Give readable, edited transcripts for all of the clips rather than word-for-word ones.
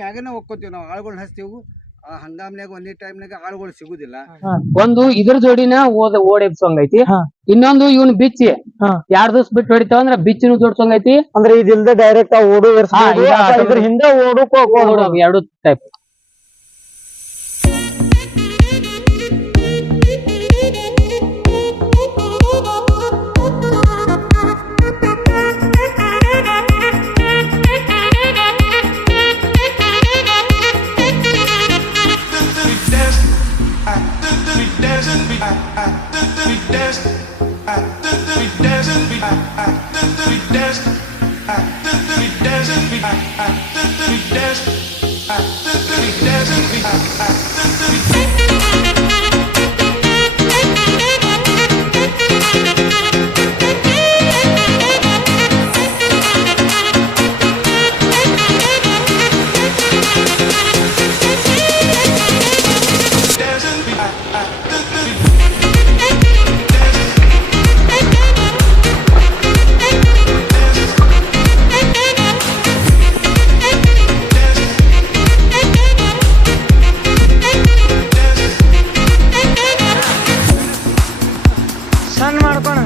ಮ್ಯಾಗನ ಹೋಗ್ಕೋತೀವಿ ನಾವು ಆಳುಗಳನ್ನ ಹಚ್ತೀವಿ. ಆ ಹಂಗಾಮ್ನ್ಯಾಗ ಒಂದೇ ಟೈಮ್ನಾಗ ಆಳುಗಳು ಸಿಗುದಿಲ್ಲ. ಒಂದು ಇದ್ರ ಜೋಡಿನ ಓಡಿಸಂಗ್ ಐತಿ, ಇನ್ನೊಂದು ಇವನ್ ಬಿಚ್ಚಿ 2 ದಿವಸ ಬಿಟ್ಟು ಹೊಡಿತಾವ ಅಂದ್ರ ಬಿಚ್ಚಿನೂ ಜೋಡ್ಸಂಗ್ ಐತಿ. ಅಂದ್ರೆ ಇದಿಲ್ದೆ ಡೈರೆಕ್ಟ್ ಓಡು ಇದ್ರ ಹಿಂದೆ ಓಡಕ್ ಎರಡು ಟೈಪ್. ಸಣ್ಣ ಮಾಡ್ಕೋಣ.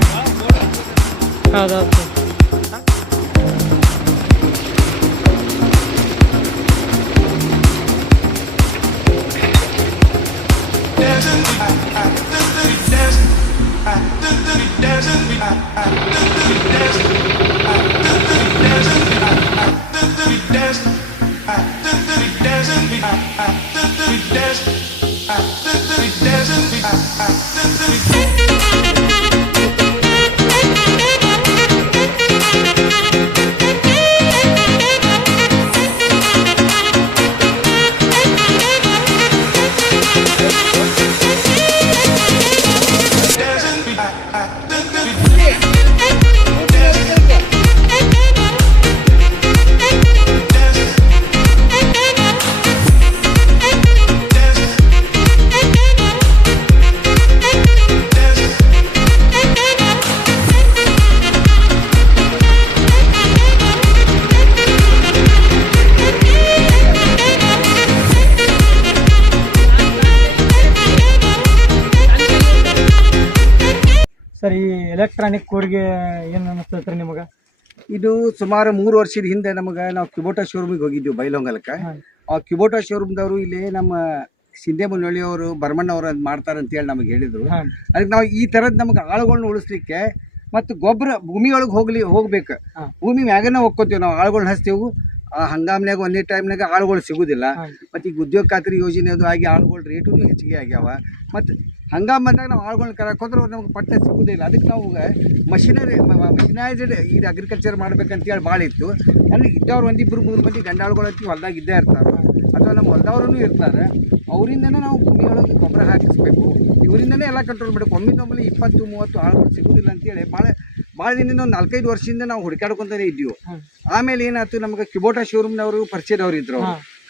ಸರ್, ಈ ಎಲೆಕ್ಟ್ರಾನಿಕ್ ಕೋಡ್ಗೆ ಏನ್ ಅನಿಸ್ತೈತ್ರಿ ನಿಮಗ? ಇದು ಸುಮಾರು 3 ವರ್ಷದ ಹಿಂದೆ ನಾವು ಕ್ಯುಬೋಟಾ ಶೋರೂಮಿಗೆ ಹೋಗಿದ್ವಿ ಬೈಲೊಂಗಲಕ್ಕೆ. ಆ ಕ್ಯುಬೋಟಾ ಶೋರೂಮ್ದವರು ಇಲ್ಲಿ ನಮ್ಮ ಸಿಂಧೆ ಮುನ್ನಳ್ಳಿ ಅವರು ಭರಮಣ್ಣ ಅವರು ಅದು ಮಾಡ್ತಾರೆ ಅಂತೇಳಿ ನಮಗೆ ಹೇಳಿದ್ರು. ಅದಕ್ಕೆ ನಾವು ಈ ಥರದ್ದು ನಮಗೆ ಆಳುಗಳನ್ನ ಉಳಿಸ್ಲಿಕ್ಕೆ ಮತ್ತು ಗೊಬ್ಬರ ಭೂಮಿಯೊಳಗೆ ಹೋಗ್ಬೇಕು. ಭೂಮಿ ಮ್ಯಾಗನ ಹೋಗ್ಕೋತೀವಿ ನಾವು ಆಳುಗಳನ್ನ ಹಚ್ತೀವಿ. ಆ ಹಂಗಾಮ್ನ್ಯಾಗ ಒಂದೇ ಟೈಮ್ನಾಗ ಆಳುಗಳು ಸಿಗುದಿಲ್ಲ. ಮತ್ತು ಈಗ ಉದ್ಯೋಗ ಖಾತ್ರಿ ಯೋಜನೆ ಅದು ಆಗಿ ಆಳುಗಳ ರೇಟು ಹೆಚ್ಚಿಗೆ ಆಗ್ಯಾವ. ಮತ್ತು ಹಂಗಾಮ್ ಬಂದಾಗ ನಾವು ಆಳುಗಳನ್ನ ಕರಕ್ಕೆ ಹೋದ್ರೆ ನಮ್ಗೆ ಪಟ್ಟ ಸಿಗೋದಿಲ್ಲ. ಅದಕ್ಕೆ ನಾವು ಮಿಷನೈಸ್ಡ್ ಇದು ಅಗ್ರಿಕಲ್ಚರ್ ಮಾಡ್ಬೇಕಂತೇಳಿ ಭಾಳ ಇತ್ತು. ನನಗೆ ಇದ್ದವ್ರು 1-2-3 ಮಂದಿ ಗಂಡಾಳುಗಳು ಅಂತ ಹೊಲ್ದಾಗ ಇದ್ದೇ ಇರ್ತಾರೆ, ಅಥವಾ ನಮ್ಮ ಹೊಲ್ದವ್ರೂ ಇರ್ತಾರೆ. ಅವರಿಂದನೇ ನಾವು ಭೂಮಿಯೊಳಗೆ ಗೊಬ್ಬರ ಹಾಕಿಸ್ಬೇಕು. ಇವರಿಂದನೇ ಎಲ್ಲ ಕಂಟ್ರೋಲ್ ಮಾಡಬೇಕು. ಒಮ್ಮಿಂದೊಮ್ಮೆ 20-30 ಆಳುಗಳು ಸಿಗೋದಿಲ್ಲ ಅಂತೇಳಿ ಭಾಳ ದಿನದಿಂದ ಒಂದು 4-5 ವರ್ಷದಿಂದ ನಾವು ಹುಡುಕಾಡ್ಕೊತಾನೆ ಇದ್ದೀವಿ. ಆಮೇಲೆ ಏನಾಯ್ತು, ನಮಗೆ ಕ್ಯುಬೋಟಾ ಶೋರೂಮ್ನವರು ಪರಿಚಯದವ್ರು ಇದ್ರು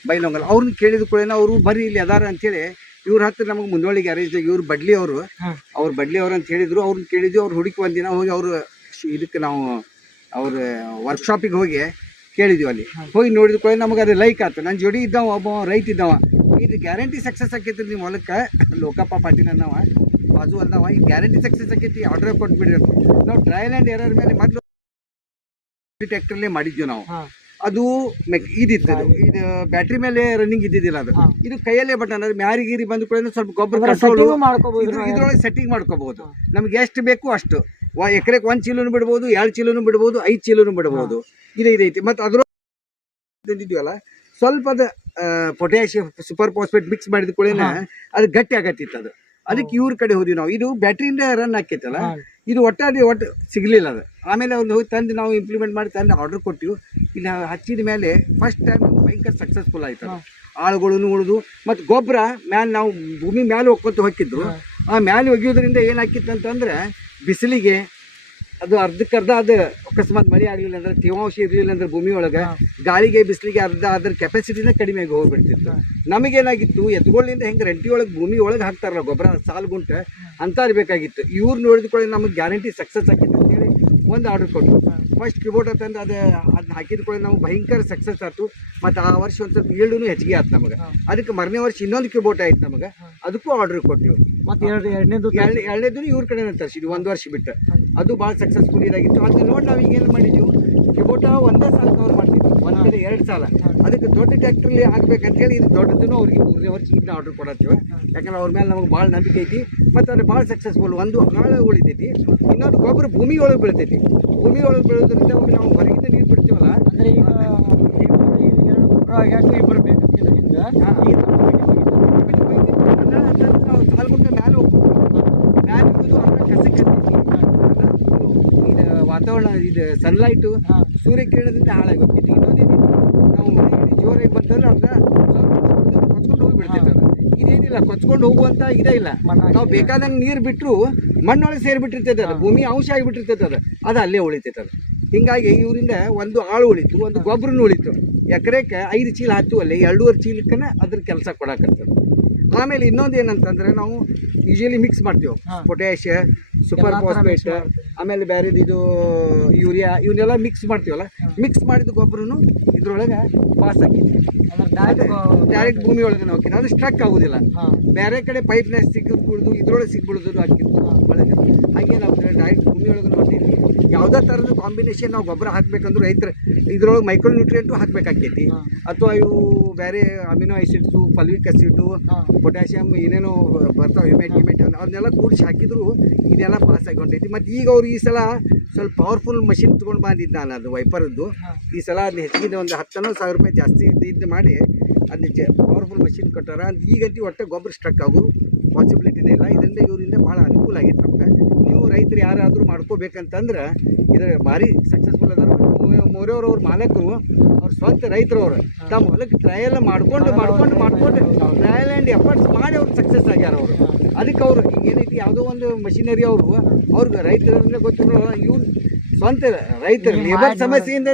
ಬೈಲೊಂಗಲ್. ಅವ್ರನ್ನ ಕೇಳಿದ ಕೂಡ ಅವರು ಬರೀ ಇಲ್ಲಿ ಅದಾರ ಅಂತೇಳಿ ಇವ್ರ ಹತ್ರ ನಮಗೆ ಮುಂದೋಳಿ ಗ್ಯಾರೇಜ್ದಾಗ ಇವ್ರು ಬಡ್ಲಿ ಅವರು ಅಂತ ಹೇಳಿದ್ರು. ಅವ್ರನ್ನ ಕೇಳಿದ್ವಿ. ಅವ್ರು ಹುಡುಕಿ ಒಂದಿನ ಹೋಗಿ ಅವರು ಇದಕ್ಕೆ ನಾವು ಅವ್ರ ವರ್ಕ್ಶಾಪಿಗೆ ಹೋಗಿ ಕೇಳಿದ್ವಿ. ಅಲ್ಲಿ ಹೋಗಿ ನೋಡಿದ ಕೂಡ ನಮಗೆ ಅದು ಲೈಕ್ ಆಯ್ತು. ನನ್ನ ಜೋಡಿ ಇದ್ದಾವ ಒಬ್ಬ ರೈತ ಇದ್ದಾವ, ಇದು ಗ್ಯಾರಂಟಿ ಸಕ್ಸಸ್ ಆಕೈತಿ ನಿಮ್ಮ ಹೊಲಕ್ಕೆ. ಲೋಕಪ್ಪ ಪಾಟೀಲ್ ಅನ್ನವ ಬಾಜು ಅಲ್ದವ, ಈ ಗ್ಯಾರಂಟಿ ಸಕ್ಸಸ್ ಆಕೈತಿ, ಆರ್ಡರ್ ಕೊಟ್ಬಿಡ್ರಿ. ನಾವು ಟ್ರಯಲ್ ಆ್ಯಂಡ್ ಎರರ್ ಮೇಲೆ ಮೊದಲು ಟ್ರ್ಯಾಕ್ಟರ್ಲೇ ಮಾಡಿದ್ವಿ ನಾವು. ಅದು ಇದಿತ್ತು, ಇದು ಬ್ಯಾಟ್ರಿ ಮೇಲೆ ರನ್ನಿಂಗ್ ಇದ್ದಿದ್ದಿಲ್ಲ. ಅದು ಇದು ಕೈಯಲ್ಲೇ ಬಟನ್, ಅದು ಮ್ಯಾರಿಗೀರಿ ಬಂದ ಕೂಡ ಸ್ವಲ್ಪ ಗೊಬ್ಬರ ಇದ್ರೊಳಗೆ ಸೆಟ್ಟಿಂಗ್ ಮಾಡ್ಕೋಬಹುದು. ನಮ್ಗೆ ಎಷ್ಟು ಬೇಕು ಅಷ್ಟು. ಎಕರೆಗೆ 1 ಚೀಲನು ಬಿಡ್ಬೋದು, 2 ಚೀಲನು ಬಿಡ್ಬೋದು, 5 ಚೀಲನು ಬಿಡ್ಬೋದು. ಇದೈತಿ. ಮತ್ತು ಅದ್ರ ತಂದಿದ್ವಲ್ಲ ಸ್ವಲ್ಪ ಅದು ಪೊಟ್ಯಾಷಿಯಂ ಸೂಪರ್ ಫಾಸ್ಫೇಟ್ ಮಿಕ್ಸ್ ಮಾಡಿದ ಕೂಡ ಅದು ಗಟ್ಟಿ ಆಗತ್ತಿತ್ತು. ಅದಕ್ಕೆ ಇವ್ರ ಕಡೆ ಹೋದ್ವಿ ನಾವು. ಇದು ಬ್ಯಾಟ್ರಿಯಿಂದ ರನ್ ಆಕೈತಲ್ಲ, ಇದು ಒಟ್ಟು ಸಿಗಲಿಲ್ಲ. ಅದು ಆಮೇಲೆ ಅವ್ರು ಹೋಗಿ ತಂದು ನಾವು ಇಂಪ್ಲಿಮೆಂಟ್ ಮಾಡಿ ತಂದು ಆರ್ಡರ್ ಕೊಟ್ಟಿವಿ. ಇಲ್ಲಿ ಹಚ್ಚಿದ ಮೇಲೆ ಫಸ್ಟ್ ಟೈಮ್ ಭಯಂಕರ ಸಕ್ಸಸ್ಫುಲ್ ಆಯ್ತು. ಆಳುಗಳನ್ನು ಉಳಿದು ಮತ್ತು ಗೊಬ್ಬರ ಮ್ಯಾಲೆ ನಾವು ಭೂಮಿ ಮ್ಯಾಲೆ ಹೋಗ್ಕೊತ ಹೋಗಿದ್ರು. ಆ ಮ್ಯಾಲೆ ಒಗೆಯೋದ್ರಿಂದ ಏನಾಕಿತ್ತು ಅಂತಂದ್ರೆ ಬಿಸಿಲಿಗೆ ಅದು ಅರ್ಧಕ್ಕರ್ಧ ಅದು ಅಕಸ್ಮಾತ್ ಮಳೆ ಆಗಲಿಲ್ಲ ಅಂದ್ರೆ, ತೇವಾಂಶ ಇರಲಿಲ್ಲ ಅಂದ್ರೆ ಭೂಮಿ ಒಳಗೆ ಗಾಳಿಗೆ ಬಿಸಿಲಿಗೆ ಅದ್ರ ಕೆಪಾಸಿಟಿನೇ ಕಡಿಮೆ ಆಗಿ ಹೋಗ್ಬಿಡ್ತಿತ್ತು. ನಮಗೇನಾಗಿತ್ತು, ಎತ್ತುಗಳಿಂದ ಹೆಂಗೆ ರಂಟಿ ಒಳಗೆ ಭೂಮಿ ಒಳಗೆ ಹಾಕ್ತಾರಲ್ಲ ಗೊಬ್ಬರ ಸಾಲು ಗುಂಟೆ ಅಂತ ಬೇಕಾಗಿತ್ತು. ಇವ್ರು ನೋಡಿದ ಕೂಡ ನಮಗೆ ಗ್ಯಾರಂಟಿ ಸಕ್ಸಸ್ ಆಗಿತ್ತು ಅಂತೇಳಿ ಒಂದು ಆರ್ಡರ್ ಕೊಟ್ಟರು. ಫಸ್ಟ್ ಕಿಬೋಟ ತಂದು ಅದನ್ನ ಹಾಕಿದ ಕೂಡ ನಾವು ಭಯಂಕರ ಸಕ್ಸಸ್ ಆಯ್ತು. ಮತ್ತು ಆ ವರ್ಷ ಒಂದು ಸ್ವಲ್ಪ ಈಲ್ಡೂ ಹೆಚ್ಚಿಗೆ ಆಯ್ತು ನಮಗೆ. ಅದಕ್ಕೆ ಮರನೇ ವರ್ಷ ಇನ್ನೊಂದು ಕಿಬೋಟ ಆಯ್ತು ನಮಗೆ, ಅದಕ್ಕೂ ಆರ್ಡ್ರ್ ಕೊಟ್ಟಿವಿ. ಮತ್ತೆ ಎರಡನೇದು ಇವ್ರ ಕಡೆನೇ ತರಿಸಿದ್ವಿ 1 ವರ್ಷ ಬಿಟ್ಟು. ಅದು ಭಾಳ ಸಕ್ಸಸ್ಫುಲ್ ಇದಾಗಿತ್ತು. ಅದನ್ನ ನೋಡಿ ನಾವು ಈಗ ಏನು ಮಾಡಿದ್ವಿ, ಕಿಬೋಟ ಒಂದೇ ಸಾಲ ಕವರ್ ಮಾಡ್ತಿದ್ವಿ, ಒಂದು ಕಡೆ 2 ಸಾಲ. ಅದಕ್ಕೆ ದೊಡ್ಡ ಟ್ಯಾಕ್ಟ್ರಲ್ಲಿ ಹಾಕ್ಬೇಕಂತೇಳಿ ಇದು ದೊಡ್ಡದನ್ನು ಅವ್ರಿಗೆ 3ನೇ ವರ್ಷ ಇದನ್ನ ಆರ್ಡ್ರ್ ಕೊಡತ್ತೀವಿ. ಯಾಕಂದ್ರೆ ಅವ್ರ ಮೇಲೆ ನಮಗೆ ಭಾಳ ನಂಬಿಕೆ ಐತಿ ಮತ್ತು ಅದು ಭಾಳ ಸಕ್ಸಸ್ಫುಲ್. ಒಂದು ಆಳು ಉಳಿತೈತಿ, ಇನ್ನೊಂದು ಗೊಬ್ಬರ ಭೂಮಿ ಒಳಗೆ ಬೀಳ್ತೈತಿ. ಭೂಮಿ ಒಳಗೆ ಬೀಳೋದ್ರಿಂದ ಅವ್ರು ನಾವು ಹೊರಗಿಂದ ನೀರು ಬಿಡ್ತೀವಲ್ಲ, ಅಂದ್ರೆ ಈಗ ಇಬ್ಬರು ಬೇಕಂತಿದ್ರಿಂದ ನಾವು ಸಾಲ್ಗುಂಟ ಮ್ಯಾಲೆ ಹೋಗ್ಬೋದು. ಮ್ಯಾಲೆ ಹೋಗೋದು ಅಂದ್ರೆ ಕಸಕ್ಕೆ ಇದು ವಾತಾವರಣ, ಇದು ಸನ್ಲೈಟು ಸೂರ್ಯಕಿರಣದಿಂದ ಹಾಳಾಗಿ ಹೋಗ್ತೈತಿ. ಇನ್ನೊಂದು ನಾವು ಮಳೆ ಜೋರಾಗಿ ಬಂತಂದ್ರೆ ಅದನ್ನ ಸ್ವಲ್ಪ ಕೊಚ್ಕೊಂಡು ಹೋಗಿಬಿಡ್ತೈತೆ. ಇದೇನಿಲ್ಲ, ಕೊಚ್ಕೊಂಡು ಹೋಗುವಂತ ಇದೇ ಇಲ್ಲ. ನಾವು ಬೇಕಾದಂಗೆ ನೀರು ಬಿಟ್ಟರು ಮಣ್ಣೊಳಗೆ ಸೇರಿಬಿಟ್ಟಿರ್ತೈತೆ, ಅದು ಭೂಮಿ ಅಂಶ ಆಗಿಬಿಟ್ಟಿರ್ತೈತೆ, ಅದು ಅಲ್ಲೇ ಉಳಿತೈತೆ. ಅದು ಹಿಂಗಾಗಿ ಇವರಿಂದ ಒಂದು ಆಳು ಉಳಿತು, ಒಂದು ಗೊಬ್ಬರನೂ ಉಳಿತು. ಎಕರೆಕ್ಕೆ 5 ಚೀಲ ಹತ್ತು ಅಲ್ಲಿ 2.5 ಚೀಲಕ್ಕನ ಅದ್ರ ಕೆಲಸ ಕೊಡಾಕತ್ತದ. ಆಮೇಲೆ ಇನ್ನೊಂದು ಏನಂತಂದ್ರೆ ನಾವು ಯೂಶಲಿ ಮಿಕ್ಸ್ ಮಾಡ್ತೀವಿ, ಪೊಟ್ಯಾಷ್, ಸೂಪರ್ ಫಾಸ್ಫೇಟ್, ಆಮೇಲೆ ಬೇರೆದು ಇದು ಯೂರಿಯಾ, ಇವನ್ನೆಲ್ಲ ಮಿಕ್ಸ್ ಮಾಡ್ತೀವಲ್ಲ. ಮಿಕ್ಸ್ ಮಾಡಿದ ಗೊಬ್ಬರನು ಇದ್ರೊಳಗೆ ಪಾಸ್ ಹಾಕಿದ್ವಿ, ಡೈರೆಕ್ಟ್ ಭೂಮಿ ಒಳಗೆ ಹೋಗ್ತೀನಿ. ಅದು ಸ್ಟ್ರಕ್ ಆಗೋದಿಲ್ಲ. ಬೇರೆ ಕಡೆ ಪೈಪ್ನಾಗ ಸಿಕ್ಕಿಬಿಡೋದು, ಇದ್ರೊಳಗೆ ಸಿಕ್ಬಿಡೋದು ಹಾಕಿದ್ದು ಒಳಗೆ. ಹಾಗೆ ನಾವು ಡೈರೆಕ್ಟ್ ಭೂಮಿ ಒಳಗೆ ನೋಡ್ತೀವಿ. ಯಾವುದೇ ಥರದ ಕಾಂಬಿನೇಷನ್ ನಾವು ಗೊಬ್ಬರ ಹಾಕ್ಬೇಕಂದ್ರೆ ರೈತರು ಇದ್ರೊಳಗೆ ಮೈಕ್ರೋ ನ್ಯೂಟ್ರಿಯೆಂಟು ಹಾಕ್ಬೇಕಾಕೈತಿ, ಅಥವಾ ಇವು ಬೇರೆ ಅಮಿನೋ ಆಸಿಡ್ಸು, ಫಲ್ವಿಕ್ ಆಸಿಡ್ಡು, ಪೊಟ್ಯಾಷಿಯಮ್ ಏನೇನೋ ಬರ್ತಾವೆ, ಹಿಮೆಟ್ ಅದನ್ನೆಲ್ಲ ಕೂಡಿಸಿ ಹಾಕಿದ್ರು ಇದೆಲ್ಲ ಪಾಸ್ ಆಗಿ ಹೊಂಟೈತಿ. ಮತ್ತು ಈಗ ಅವ್ರು ಈ ಸಲ ಸ್ವಲ್ಪ ಪವರ್ಫುಲ್ ಮಷಿನ್ ತೊಗೊಂಡು ಬಂದಿದ್ದು ನಾನು, ಅದು ವೈಪರ್ದು. ಈ ಸಲ ಅದನ್ನ ಹೆಚ್ಚಿಗೆ ಒಂದು 10,000 ರೂಪಾಯಿ ಜಾಸ್ತಿ ಇದು ಮಾಡಿ ಅದನ್ನ ಪವರ್ಫುಲ್ ಮಷಿನ್ ಕೊಟ್ಟಾರ. ಅಂತ ಈಗಂತೂ ಒಟ್ಟೆ ಗೊಬ್ಬರ ಸ್ಟ್ರಕ್ ಆಗೋ ಪಾಸಿಬಿಲಿಟಿನೇ ಇಲ್ಲ. ಇದರಿಂದ ಇವರಿಂದ ಭಾಳ ಅನುಕೂಲ ಆಗೈತೆ ನಮ್ಗೆ. ನೀವು ರೈತರು ಯಾರಾದರೂ ಮಾಡ್ಕೋಬೇಕಂತಂದ್ರೆ ಇದು ಭಾರಿ ಸಕ್ಸಸ್ಫುಲ್ ಅದಾರ. ಮೋರೆಯವ್ರ ಮಾಲಕರು ಅವ್ರ ಸ್ವಂತ ರೈತರವ್ರು ತಮ್ಮ ಹೊಲಕ್ಕೆ ಟ್ರಯಲ್ ಮಾಡ್ಕೊಂಡು ಟ್ರಯಲ್ ಆ್ಯಂಡ್ ಎಫರ್ಟ್ಸ್ ಮಾಡಿ ಅವ್ರು ಸಕ್ಸಸ್ ಆಗ್ಯಾರ ಅವರು. ಅದಕ್ಕೆ ಅವರು ಏನೈತಿ ಯಾವುದೋ ಒಂದು ಮಷಿನರಿ ಅವ್ರಿಗೆ ರೈತರಿಂದ ಗೊತ್ತಿರೋ ಇವ್ರು ಸ್ವಂತ ರೈತರು ಲೇಬರ್ ಸಮಸ್ಯೆಯಿಂದ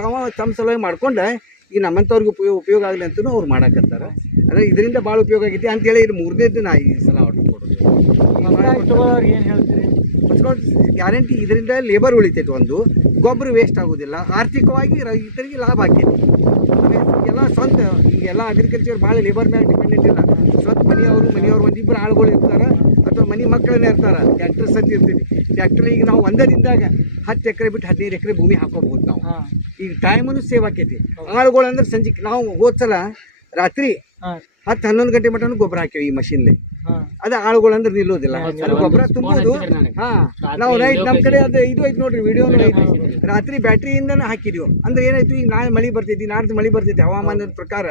ತಮ್ಮ ಸಲುವಾಗಿ ಮಾಡ್ಕೊಂಡು ಈಗ ನಮ್ಮಂಥವ್ರಿಗೆ ಉಪಯೋಗ ಆಗಲಿ ಅಂತಲೂ ಅವ್ರು ಮಾಡಾಕತ್ತಾರೆ. ಅಂದರೆ ಇದರಿಂದ ಭಾಳ ಉಪಯೋಗ ಆಗೈತಿ ಅಂತೇಳಿ ಇದು 3ನೇದು ನಾ ಈ ಸಲ ಆರ್ಡರ್ ಕೊಡೋದು. ಏನು ಹೇಳ್ತೀರಿ? ಗ್ಯಾರಂಟಿ ಇದರಿಂದ ಲೇಬರ್ ಉಳಿತೈತೆ, ಒಂದು ಗೊಬ್ಬರ ವೇಸ್ಟ್ ಆಗೋದಿಲ್ಲ, ಆರ್ಥಿಕವಾಗಿ ರೈತರಿಗೆ ಲಾಭ ಆಕೈತಿ. ಎಲ್ಲ ಸ್ವಂತ ಈಗೆಲ್ಲ ಅಗ್ರಿಕಲ್ಚರ್ ಭಾಳ ಲೇಬರ್ ಮೇಲೆ ಡಿಪೆಂಡೆಂಟ್ ಇಲ್ಲ. ಸ್ವಂತ ಮನೆಯವರು ಒಂದಿಬ್ಬರು ಆಳುಗಳು ಇರ್ತಾರೆ, ಅಥವಾ ಮನೆ ಮಕ್ಕಳನ್ನೇ ಇರ್ತಾರೆ. ಟ್ಯಾಕ್ಟರ್ ಸತಿ ಇರ್ತೀವಿ. ಟ್ಯಾಕ್ಟರ್ ಈಗ ನಾವು ಒಂದೇ ದಿನದಾಗ 10 ಎಕರೆ ಬಿಟ್ಟು 15 ಎಕರೆ ಭೂಮಿ ಹಾಕೋಬಹುದು ನಾವು. ಈಗ ಟೈಮನ್ನು ಸೇವ್ ಆಕೈತಿ. ಆಳುಗಳು ಅಂದ್ರೆ ಸಂಜೆಗೆ ನಾವು ಹೋದ್ಸಲ ರಾತ್ರಿ 10-11 ಗಂಟೆ ಮಟನೂ ಗೊಬ್ಬರ ಹಾಕಿವಿ ಈ ಮಷಿನ್ಲಿ. ಅದೇ ಆಳುಗಳು ಅಂದ್ರೆ ನಿಲ್ಲೋದಿಲ್ಲ, ಗೊಬ್ಬರ ತುಂಬೋದು. ನಾವು ರೈಟ್ ನಮ್ಮ ಕಡೆ ಅದು ಇದು ಐತಿ ನೋಡ್ರಿ, ವಿಡಿಯೋನು ಐತಿ. ರಾತ್ರಿ ಬ್ಯಾಟ್ರಿಯಿಂದನೇ ಹಾಕಿದ್ವಿ. ಅಂದ್ರೆ ಏನಾಯ್ತು, ಈಗ ನಾಳೆ ಮಳೆ ಬರ್ತೈತಿ, ನಾಡ್ದು ಮಳೆ ಬರ್ತೈತಿ, ಹವಾಮಾನದ ಪ್ರಕಾರ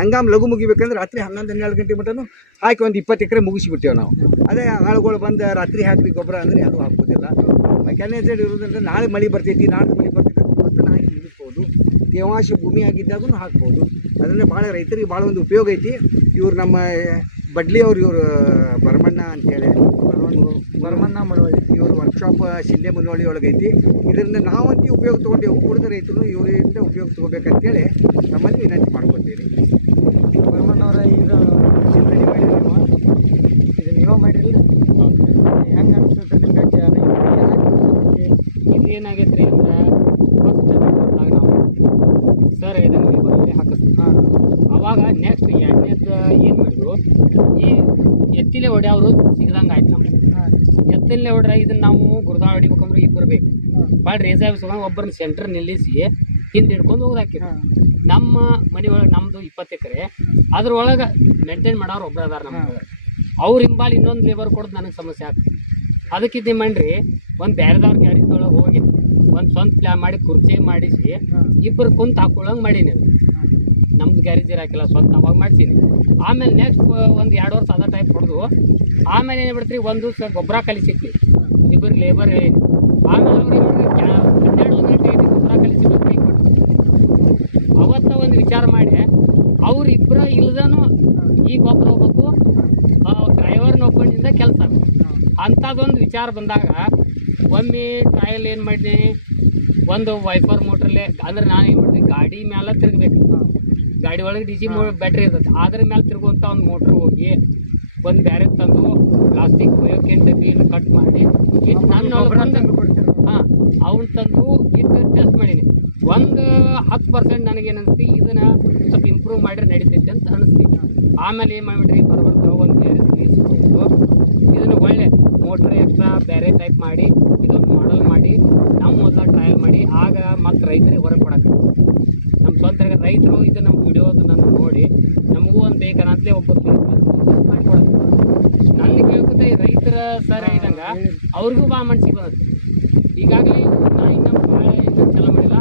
ಹಂಗಾಮ್ ಲಘು ಮುಗಿಬೇಕಂದ್ರೆ ರಾತ್ರಿ 11-12 ಗಂಟೆ ಮಟನು ಹಾಕಿ ಒಂದು 20 ಎಕರೆ ಮುಗಿಸಿಬಿಟ್ಟೇವೆ ನಾವು. ಅದೇ ಆಳುಗಳು ಬಂದು ರಾತ್ರಿ ಹಾಕಿ ಗೊಬ್ಬರ ಅಂದರೆ ಅದು ಹಾಕೋದಿಲ್ಲ. ಮೆಕ್ಯಾನೈಸೆಡ್ ಇರೋದ್ರಿಂದ ನಾಳೆ ಮಳೆ ಬರ್ತೈತಿ, ನಾಡ್ದು ಮಳೆ ಬರ್ತೈತಿ ಅಂತ ಹಾಕಿ ಮುಗಿಸ್ಬೋದು. ತೇವಾಂಶ ಭೂಮಿ ಆಗಿದ್ದಾಗೂ ಹಾಕ್ಬೋದು. ಅದರಿಂದ ಭಾಳ ರೈತರಿಗೆ ಭಾಳ ಒಂದು ಉಪಯೋಗ ಐತಿ. ಇವ್ರು ನಮ್ಮ ಬಡ್ಲಿ ಅವ್ರು, ಇವರು ಭರಮಣ್ಣ ಅಂತೇಳಿ, ಭರಮಣ್ಣ ಮಳವಳ್ಳಿ, ಇವರು ವರ್ಕ್ಶಾಪ್ ಶಿಂದೆ ಮುನ್ನೋಳಿ ಒಳಗೆ ಐತಿ. ಇದರಿಂದ ನಾವಂತೂ ಉಪಯೋಗ ತೊಗೊಂಡೇವು, ಉಳಿದ ರೈತರು ಇವರಿಂದ ಉಪಯೋಗ ತೊಗೋಬೇಕಂತೇಳಿ ನಮ್ಮಲ್ಲಿ ವಿನಂತಿ ಮಾಡ್ಕೊತೀವಿ. ಭರಮಣ್ಣವ್ರ ಈಗ ಮಿಷಿನ್ ರೆಡಿ ಮಾಡಿರಿ ನೀವು, ಇದು ನೀವೇ ಮಾಡಿರಿ, ಹೆಂಗೆ ಅನಿಸುತ್ತೆ ನಿಮ್ಗೆ? ಇದು ಏನಾಗೈತೆ ರೀ ಅಂದ್ರೆ, ಫಸ್ಟ್ ನಾವು ಸರ್ ಇದನ್ನು ಬರಲಿ ಹಾಕಿಸ್ತೀವಿ. ಅವಾಗ ನೆಕ್ಸ್ಟ್ 2ನೇದು ಏನು ಮಾಡಿದ್ರು, ಈ ಎತ್ತಿಲೆ ಹೊಡೆಯವರು ಸಿಗದಂಗೆ ಆಯ್ತು ನಮ್ಗೆ. ಎತ್ತಲ್ಲೇ ಹೊಡ್ರೆ ಇದನ್ನು ನಾವು ಗುರ್ದಾ ಹೊಡಿಬೇಕಂದ್ರೆ ಇಬ್ಬರು ಬೇಕು. ಭಾಳ ರೇಜಾಗಿ ಸಲ ಒಬ್ಬರನ್ನ ಸೆಂಟ್ರ್ ನಿಲ್ಲಿಸಿ ಹಿಂದೆ ಹಿಡ್ಕೊಂಡು ಹೋಗಿ ಹಾಕಿದ್ರು. ನಮ್ಮ ಮನೆ ಒಳಗೆ ನಮ್ಮದು 20 ಎಕರೆ, ಅದ್ರೊಳಗೆ ಮೇಂಟೈನ್ ಮಾಡೋರು ಒಬ್ಬರು ಅದಾರ ನಮ್ಗೆ. ಅವ್ರ ಹಿಂಬಾಲ್ ಇನ್ನೊಂದು ಲೇಬರ್ ಕೊಡೋದು ನನಗೆ ಸಮಸ್ಯೆ ಆಗ್ತದೆ. ಅದಕ್ಕಿದ್ದೆ ಮಾಡ್ರಿ, ಒಂದು ಬೇರೆದವ್ರ ಗ್ಯಾರೇಜ್ದೊಳಗೆ ಹೋಗಿ ಒಂದು ಸ್ವಂತ ಪ್ಲ್ಯಾನ್ ಮಾಡಿ ಕುರ್ಚಿ ಮಾಡಿಸಿ ಇಬ್ಬರು ಕುಂತು ಹಾಕೊಳ್ಳಂಗೆ ಮಾಡೀನಿ. ನಮ್ದು ಗ್ಯಾರೇಜ್ ಇರಾಕಿಲ್ಲ, ಸ್ವಂತ ಅವಾಗ ಮಾಡ್ಸೀನಿ. ಆಮೇಲೆ ನೆಕ್ಸ್ಟ್ ಒಂದು 2 ವರ್ಷ ಅದೇ ಟೈಪ್ ಹೊಡೆದು ಆಮೇಲೆ ಏನು ಬಿಡ್ತೀರಿ, ಒಂದು ಗೊಬ್ಬರ ಕಲಿಸಿದ್ವಿ ಇಬ್ಬರು ಲೇಬರ್ ಹೇಳಿ. ಆಮೇಲೆ ಅವ್ರು ಏನು ಮಾಡಿದ್ರು, 12 ಗಂಟೆ ಗೊಬ್ಬರ ಕಲಿಸಿ ಕೈ ಕೊಟ್ಟು ಅವತ್ತ ಒಂದು ವಿಚಾರ ಮಾಡಿ ಅವ್ರಿಬ್ಬರ ಇಲ್ದನೂ ಈ ಗೊಬ್ಬರ ಹೋಗ್ಬೇಕು, ಡ್ರೈವರ್ನ ಒಬ್ಬನಿಂದ ಕೆಲಸ ಅಂಥದ್ದೊಂದು ವಿಚಾರ ಬಂದಾಗ ಒಮ್ಮೆ ಟ್ರಯಲ್ ಏನು ಮಾಡಿದ್ದೀನಿ, ಒಂದು ವೈಫರ್ ಮೋಟ್ರಲ್ಲೇ ಅಂದ್ರೆ ನಾನು ಏನು ಮಾಡಿದೆ, ಗಾಡಿ ಮೇಲೆ ತಿರುಗಬೇಕು. ಗಾಡಿ ಒಳಗೆ DC ಬ್ಯಾಟ್ರಿ ಇರ್ತದೆ, ಅದ್ರ ಮೇಲೆ ತಿರುಗುವಂಥ ಒಂದು ಮೋಟ್ರ್ ಹೋಗಿ ಒಂದು ಬ್ಯಾರೆ ತಂದು ಪ್ಲಾಸ್ಟಿಕ್ ಬಯೋಕೆನ್ ಡಬ್ಬಿಯನ್ನು ಕಟ್ ಮಾಡಿ ನಾನು ಹಾಂ ಅವನ್ ತಂದು ಇಟ್ಟು ಟೆಸ್ಟ್ ಮಾಡೀನಿ. ಒಂದು 10% ನನಗೇನಂತಿ ಇದನ್ನ ಸ್ವಲ್ಪ ಇಂಪ್ರೂವ್ ಮಾಡಿದ್ರೆ ನಡೀತೈತೆ ಅಂತ ಅನಿಸ್ತಿ. ಆಮೇಲೆ ಏನು ಮಾಡಿಬಿಟ್ರಿ ಬರ್ತಾ ಒಂದು ಬೇರೆ ಇದನ್ನು ಒಳ್ಳೆ ಮೋಟ್ರ್ ಎಕ್ಸ್ಟ್ರಾ ಬೇರೆ ಟೈಪ್ ಮಾಡಿ ಇದೊಂದು ಮಾಡಲ್ ಮಾಡಿ ನಾವು ಮೊದಲ ಟ್ರಯಲ್ ಮಾಡಿ ಆಗ ಮತ್ತೆ ರೈತರಿಗೆ ಹೊರಗೆ ಕೊಡಕ್ಕೆ ನಮ್ಮ ಸ್ವಂತ ರೈತರು ಇದು ನಮ್ಮ ವಿಡಿಯೋದು ನನ್ನ ನೋಡಿ ನಮಗೂ ಒಂದು ಬೇಕಂತಲೇ ಒಬ್ಬರು ಮಾಡಿಕೊಡೋದು. ನನಗೆ ಕೇಳ್ಕೊತ ರೈತರ ಸರ್ ಇದ್ದಂಗೆ ಅವ್ರಿಗೂ ಭಾಳ ಮನ್ಸಿಗೆ ಬಂದದ್ದು. ಈಗಾಗಲೇ ನಾ ಇನ್ನೂ ಭಾಳ ಚಲೋ ಮಾಡಿಲ್ಲ,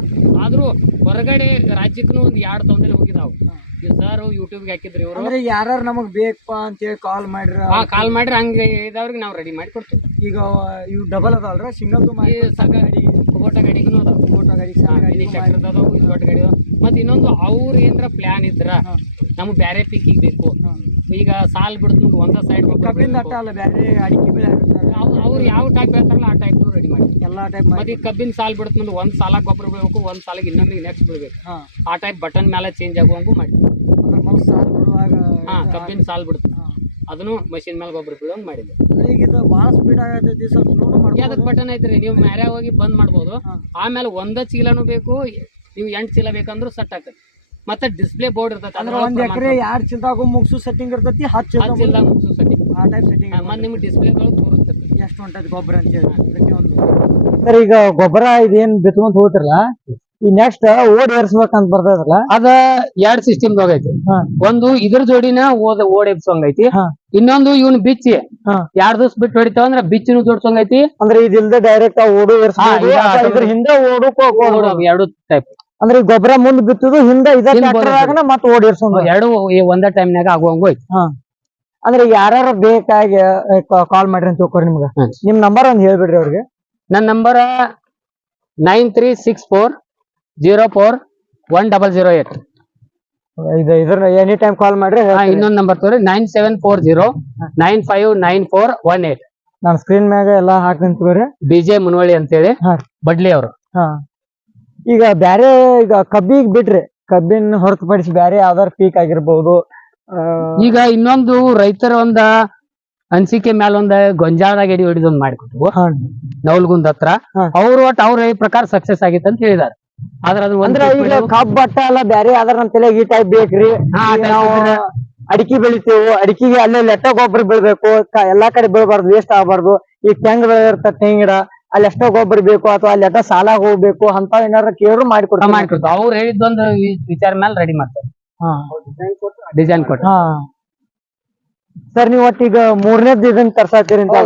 ಆದರೂ ಹೊರಗಡೆ ರಾಜ್ಯಕ್ಕೂ ಒಂದು 2 ತೊಂದರೆ ಹೋಗಿದ್ದಾವೆ. ಈ ಸರ್ ಯೂಟ್ಯೂಬ್ಗೆ ಹಾಕಿದ್ರಿ ಇವರು ಅಂದ್ರೆ ಯಾರು ನಮಗ್ ಬೇಕಪ್ಪ ಅಂತೇಳಿ ಕಾಲ್ ಮಾಡ್ರ ಕಾಲ್ ಮಾಡ್ರಿ ಹಂಗೆ ಇದಾವ್ರಿಗೆ ನಾವು ರೆಡಿ ಮಾಡಿ ಕೊಡ್ತೀವಿ. ಈಗ ಇವು ಡಬಲ್ ಅದಾವಲ್ರ ಸಿಂಗಲ್ ಈ ಸಗ ಗಾಡಿ ಫೋಟೋ ಗಾಡಿಗೂ ಅದಾವ, ಫೋಟೋ ಗಾಡಿ ಟ್ರ್ಯಾಕ್ಟರ್ ಅದಾವ, ದೊಡ್ಡ ಗಾಡಿ ಅದಾವ. ಮತ್ತು ಇನ್ನೊಂದು ಅವ್ರು ಏನಾರ ಪ್ಲ್ಯಾನ್ ಇದ್ರ ನಮ್ಗೆ ಬೇರೆ ಪೀಕಿಗೆ ಬೇಕು, ಈಗ ಸಾಲ್ ಬಿಡ್ತು ಒಂದೇ ಸೈಡ್ ಕಬ್ಬಿನ ಅಟ್ಟ ಅಲ್ಲ ಬೇರೆ ಅಡಿಕೆ ಬೆಳೆ ಅವ್ರು ಯಾವ ಟೈಪ್ ಹೇಳ್ತಾರಲ್ಲ ಆ ಟೈಪ್ ರೆಡಿ ಮಾಡಿ ಎಲ್ಲಾ ಟೈಪ್ ಮತ್ತೆ ಈ ಕಬ್ಬಿನ ಸಾಲ್ ಬಿಡುತ್ತೆ ಮುಂದೆ ಒಂದು ಸಾಲಾಗ ಗೊಬ್ಬರ ಬೀಳಬೇಕು, ಒಂದು ಸಾಲಿಗೆ ಇನ್ನೊಂದಿಗೆ ನೆಕ್ಸ್ಟ್ ಬೀಳ್ಬೇಕು. ಆ ಟೈಪ್ ಬಟನ್ ಮೇಲೆ ಚೇಂಜ್ ಆಗುವಂಗೂ ಮಾಡಿ ಸಾಲ್ ಬಿಡುವಾಗ ಕಬ್ಬಿನ ಸಾಲ್ ಬಿಡುತ್ತೆ ಅದನ್ನು ಮಷಿನ್ ಮೇಲೆ ಗೊಬ್ಬರ ಬೀಳೋಂಗ್ ಮಾಡಿದೆ. ಈಗ ಇದು ಭಾಳ ಸ್ಪೀಡ್ ಆಗತೈತಿ, ಸ್ವಲ್ಪ ಸ್ಲೋ ಮಾಡಿ ಅದಕ್ಕೆ ಬಟನ್ ಐತ್ರಿ, ನೀವು ಮ್ಯಾರೆ ಹೋಗಿ ಬಂದ್ ಮಾಡ್ಬೋದು. ಆಮೇಲೆ ಒಂದ ಚೀಲನೂ ಬೇಕು, ನೀವು 8 ಚೀಲ ಬೇಕಂದ್ರೂ ಸೆಟ್ ಆಗ್ತದೆ. ಮತ್ತೆ ಡಿಸ್ಪ್ಲೇ ಬೋರ್ಡ್ ಇರ್ತೈತೆ, ಅಂದ್ರೆ 1 ಎಕರೆ 2 ಚೀಲದಾಗೂ ಮುಗ್ಸು ಸೆಟ್ಟಿಂಗ್ ಇರ್ತೈತಿ, 10 ಚೀಲದಾಗ ಮುಗಿಸು ಸೆಟ್ಟಿಂಗ್ ಆ ಟೈಪ್ ಸೆಟ್ಟಿಂಗ್. ಮತ್ತೆ ನಿಮ್ಗೆ ಡಿಸ್ಪ್ಲೇಗಳು ತೋರಿಸ್ತೈತಿ ಎಷ್ಟು ಹೊಂಟೈತಿ ಗೊಬ್ಬರ ಅಂತ ಹೇಳಿ ಪ್ರತಿಯೊಂದು. ಸರ್ ಈಗ ಗೊಬ್ಬರ ಇದೇನ್ ಬಿತ್ಕೊಂತ ಹೋಗ್ತಿರಲ್ಲ, ಈ ನೆಕ್ಸ್ಟ್ ಓಡ್ ಏರ್ಸ್ಬೇಕಂತ ಬರ್ತೈತಲ್ಲ ಅದ 2 ಸಿಸ್ಟಮ್ದಾಗ ಐತಿ. ಒಂದು ಇದ್ರ ಜೋಡಿನ ಓಡ್ ಎಬ್ಸಂಗ್ ಐತಿ, ಇನ್ನೊಂದು ಇವನ್ ಬಿಚ್ಚಿ 2 ದಿವಸ ಬಿಟ್ಟು ಹೊಡಿತಾವ ಅಂದ್ರೆ ಬಿಚ್ಚಿನೂ ಜೋಡ್ಸಂಗ್ ಐತಿ. ಅಂದ್ರೆ ಇದಿಲ್ದೆ ಡೈರೆಕ್ಟ್ ಓಡು ಏರ್ಸ್ಬೋದು, ಇದ್ರ ಹಿಂದೆ ಓಡು 2 ಟೈಪ್. ಅಂದ್ರೆ ಗೊಬ್ಬರ ಮುಂದ್ ಬಿತ್ತುದು ಹಿಂದೆ ಇದಾಗನ ಮತ್ತೆ ಓಡ್ ಏರ್ಸೋದು 2 ಒಂದೇ ಟೈಮ್ನಾಗ ಆಗುವಂಗು ಐತಿ. ಅಂದ್ರೆ ಯಾರು ಬೇಕಾಗಿ ಕಾಲ್ ಮಾಡ್ರಿ ಅಂತ ತಿಳ್ಕೊರಿ. ನಿಮ್ಗ ನಿಮ್ ನಂಬರ್ ಒಂದ್ ಹೇಳ್ಬಿಡ್ರಿ ಅವ್ರಿಗೆ. ನನ್ನ ನಂಬರ್ 9364041008. ಇದ್ರ ಎನಿ ಟೈಮ್ ಕಾಲ್ ಮಾಡ್ರಿ. ಇನ್ನೊಂದ್ ನಂಬರ್ ತೋರಿ 9740959418. ನಾನ್ ಸ್ಕ್ರೀನ್ ಮ್ಯಾಗ ಎಲ್ಲಾ ಹಾಕಂತೀವ್ರಿ. BJ ಮುನವಳ್ಳಿ ಅಂತೇಳಿ ಬಡ್ಲಿ ಅವರು. ಈಗ ಬ್ಯಾರೆ ಈಗ ಕಬ್ಬಿಗೆ ಬಿಟ್ರಿ, ಕಬ್ಬಿನ ಹೊರತುಪಡಿಸಿ ಬ್ಯಾರೆ ಯಾವ್ದಾರ ಪೀಕ್ ಆಗಿರ್ಬಹುದು. ಈಗ ಇನ್ನೊಂದು ರೈತರ ಒಂದ ಅನ್ಸಿಕೆ ಮ್ಯಾಲ ಒಂದ ಗೊಂಜಾಳದಾಗ ಎಡಿ ಹೊಡಿದೊಂದ್ ಮಾಡಿಕೊಟ್ರು ನವಲ್ಗುಂದ್ ಹತ್ರ. ಅವ್ರು ಒಟ್ಟು ಅವ್ರ ಪ್ರಕಾರ ಸಕ್ಸಸ್ ಆಗಿತ್ತು ಅಂತ ಹೇಳಿದಾರೆ. ಆದ್ರ ಅದು ಅಂದ್ರೆ ಈಗ ಕಬ್ಬ್ ಬಟ್ಟ ಎಲ್ಲ ಬ್ಯಾರೆ ಯಾವ್ದಾರ ನಮ್ ತಲೆ ಈ ಟೈಪ್ ಬೇಕ್ರಿ. ನಾವು ಅಡಿಕೆ ಬೆಳಿತೇವು, ಅಡಿಕೆಗೆ ಅಲ್ಲೇ ಲೆಟ್ಟ ಗೊಬ್ಬರ ಬೀಳ್ಬೇಕು, ಎಲ್ಲಾ ಕಡೆ ಬೀಳ್ಬಾರ್ದು, ವೇಸ್ಟ್ ಆಗ್ಬಾರ್ದು. ಈಗ ತೆಂಗ್ ಬೆಳೆದಿರ್ತ ತೆಂಗ್ ಗಿಡ ಅಲ್ಲಿ ಎಷ್ಟೋ ಗೊಬ್ಬರ ಬೇಕು ಅಥವಾ ಅಲ್ಲಿ ಎಷ್ಟ ಸಾಲ ಹೋಗ್ಬೇಕು ಅಂತ ಏನಾರ ಕೇಳ್ರು ಮಾಡಿಕೊಡ್ತಾರೆ. ಅವ್ರು ಹೇಳಿದ್ದೊಂದು ವಿಚಾರ ಮೇಲೆ ರೆಡಿ ಮಾಡ್ತಾರೆ, ಡಿಸೈನ್ ಕೊಟ್ಟು. ಸರ್ ನೀವು ಒಟ್ಟಿಗ 3ನೇದ್ ಇದನ್ನ ತರ್ಸಾತೀರಿ ಅಂತ.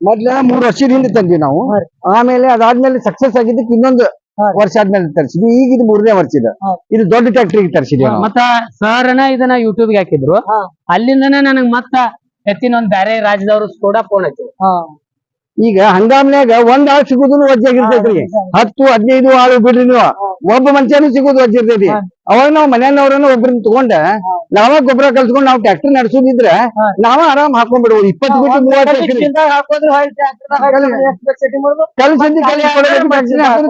ಮೊದ್ಲ 3 ವರ್ಷದ ಹಿಂದೆ ತಂದ್ವಿ ನಾವು, ಆಮೇಲೆ ಅದಾದ್ಮೇಲೆ ಸಕ್ಸಸ್ ಆಗಿದ್ದಕ್ಕೆ ಇನ್ನೊಂದು ವರ್ಷ ಆದ್ಮೇಲೆ ತರಿಸಿದ್ವಿ. ಈಗ ಇದು 3ನೇ ವರ್ಷ ಇದು ದೊಡ್ಡ ಟ್ಯಾಕ್ಟ್ರಿಗೆ ತರಿಸಿದ್ವಿ. ಮತ್ತ ಸರ್ನ ಇದನ್ನ ಯೂಟ್ಯೂಬ್ಗೆ ಹಾಕಿದ್ರು, ಅಲ್ಲಿಂದನೇ ನನಗ್ ಮತ್ತ ಎತ್ತಿನ ಒಂದ್ ಬೇರೆ ರಾಜ್ಯದವ್ರು ಕೂಡ ಫೋನ್ ಹಚ್ಚಿದ್ರು. ಈಗ ಹಂಗಾಮ್ನ್ಯಾಗ 1 ಆಳು ಸಿಗುದು ವಜ್ಜಾಗಿರ್ತೈತ್ರಿ, 10-15 ಆಳು ಬಿಡ್ರಿ ನೀವು, ಒಬ್ಬ ಮನುಷ್ಯನು ಸಿಗುದು ವಜ್ಜಿರ್ತೈತಿ. ಅವಾಗ ನಾವು ಮನೆಯವ್ರನ್ನ ಒಬ್ರನ್ನ ತಗೊಂಡ ನಾವ ಗೊಬ್ಬರ ಕಲ್ಸ್ಕೊಂಡ್ ನಾವು ಟ್ರ್ಯಾಕ್ಟರ್ ನಡೆಸೋದಿದ್ರ ನಾವ ಆರಾಮ್ ಹಾಕೊಂಡ್ಬಿಡ್ಬೋದು. 20 ಬಿಟ್ಟು 30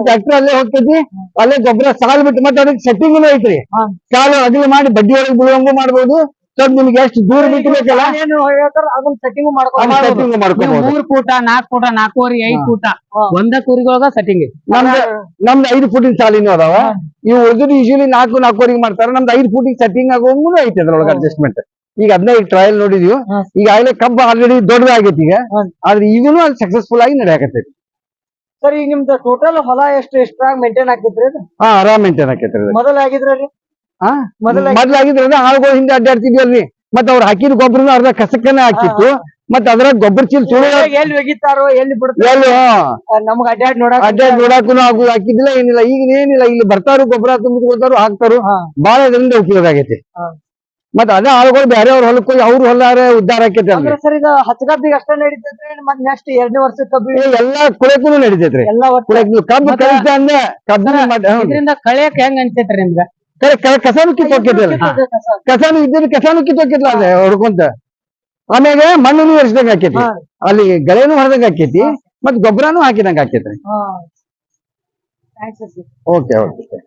ಟ್ರ್ಯಾಕ್ಟರ್ ಅಲ್ಲೇ ಹೋಗ್ತೈತಿ, ಅಲ್ಲೇ ಗೊಬ್ಬರ ಸಾಲ್ ಬಿಟ್ಟು ಮತ್ತೆ ಅದಕ್ಕೆ ಸೆಟ್ಟಿಂಗ್ ಐತ್ರಿ. ಸಾಲು ಅಗಲ ಮಾಡಿ ಬಡ್ಡಿ ಒಳಗೆ ಬೀಳುವಂಗೂ ಮಾಡ್ಬೋದು. ಸ್ವಲ್ಪ ನಿಮ್ಗೆ ಎಷ್ಟು ದೂರ ಬಿಟ್ಟಬೇಕಲ್ಲ ಸೆಟ್ಟಿಂಗ್ 3 ಫೂಟ 4 ಫೂಟ 4.5 5 ಫೂಟ ಒಂದ ಕುರಿಗಳಾಗ ಸೆಟ್ಟಿಂಗ್. ನಮ್ದು 5 ಫೂಟಿನ ಸಾಲಿನೂ ಅದಾವ. ಇವು ಉಳಿದು ಯೂಶಲಿ 4-4.5 ಮಾಡ್ತಾರ. ನಮ್ದು 5 ಫೂಟಿಗೆ ಸೆಟ್ಟಿಂಗ್ ಆಗುವಂಗೂ ಐತಿ ಅದ್ರೊಳಗೆ ಅಡ್ಜಸ್ಟ್ಮೆಂಟ್. ಈಗ ಅದನ್ನ ಈಗ ಟ್ರಯಲ್ ನೋಡಿದೀವಿ. ಈಗ ಆಗಲೇ ಕಬ್ಬು ಆಲ್ರೆಡಿ ದೊಡ್ಡದಾಗೈತಿ ಈಗ, ಆದ್ರೆ ಈಗನು ಅದು ಸಕ್ಸಸ್ಫುಲ್ ಆಗಿ ನಡೆಯಕತ್ತೈತಿ. ಸರ್ ಈಗ ನಿಮ್ದು ಟೋಟಲ್ ಹೊಲ ಎಷ್ಟ್ರಾಗ ಮೇಂಟೈನ್ ಆಕೈತ್ರಿ? ಆರಾಮ್ ಮೇಂಟೈನ್ ಆಕೈತ್ರಿ. ಮೊದಲ ಆಗಿದ್ರಿ ಮೊದ್ಲಾಗಿದ್ರೆ ಆಳುಗಳು ಹಿಂದೆ ಅಡ್ಡಾಡ್ತಿದ್ವಲ್ರಿ, ಮತ್ತ ಅವ್ರು ಹಾಕಿದ ಗೊಬ್ಬರನು ಅರ್ಧ ಕಸಕ್ಕನ ಹಾಕಿತ್ತು. ಮತ್ತ ಅದ್ರಾಗ ಗೊಬ್ಬರ ಚೀಲ ಎಲ್ಲಿ ಒಗಿತಾರೋ ಎಲ್ಲಿ ಬಿಡ್ತಾರೋ ನಮ್ಗೆ ಅಡ್ಡಾಡ್ ನೋಡಾಕು ಹಾಕಿದ್ದಿಲ್ಲ, ಏನಿಲ್ಲ. ಈಗ ಏನಿಲ್ಲ, ಇಲ್ಲಿ ಬರ್ತಾರು ಗೊಬ್ಬರ ತುಂಬಿಸ್ಕೊತಾರು ಹಾಕ್ತಾರು. ಬಾಳ ಇದರಿಂದ ಉಪಯೋಗ ಆಗೈತಿ. ಮತ್ತ ಅದೇ ಆಳುಗಳು ಬೇರೆ ಅವ್ರ ಹೊಲಕ್ಕೆ ಹೋಗಿ ಅವ್ರ ಹೊಲಾರ ಉದ್ದಾರ ಆಕೈತಿ. ಸರ್ ಇದು ಹಚ್ಚಗಬ್ಬಿಗೆ ಅಷ್ಟೇ ನಡೀತೈತ್ರಿ, ಮತ್ ನೆಕ್ಸ್ಟ್ 2ನೇ ವರ್ಷದ ಕಬ್ಬಿ ಎಲ್ಲಾ ಕುಳಕೂ ನಡೀತೈತ್ರಿ. ಕಬ್ಬು ಕಲಿತ ಅಂದ್ರೆ ಇದರಿಂದ ಕಳಿಯಕ್ ಹೆಂಗ್ ಅನ್ಸೈತ್ರಿ ನಿಮ್ಗ? ಕಸಾನು ಕಿತ್ತೋಕೈತಲ್ಲ, ಕಸಾನು ಇದ್ದ ಕಸಾನು ಕಿತ್ತೋಕೈತಲ್ಲ ಅದೇ ಹೊಡ್ಕೊಂತ. ಆಮ್ಯಾಗ ಮಣ್ಣು ಎರ್ಸ್ದಂಗ ಆಕೈತಿ, ಅಲ್ಲಿ ಗಳೆನು ಹೊರದಂಗ ಆಕೈತಿ, ಮತ್ ಗೊಬ್ಬರನು ಹಾಕಿದಂಗ ಆಕೈತ್ರಿ. Okay okay.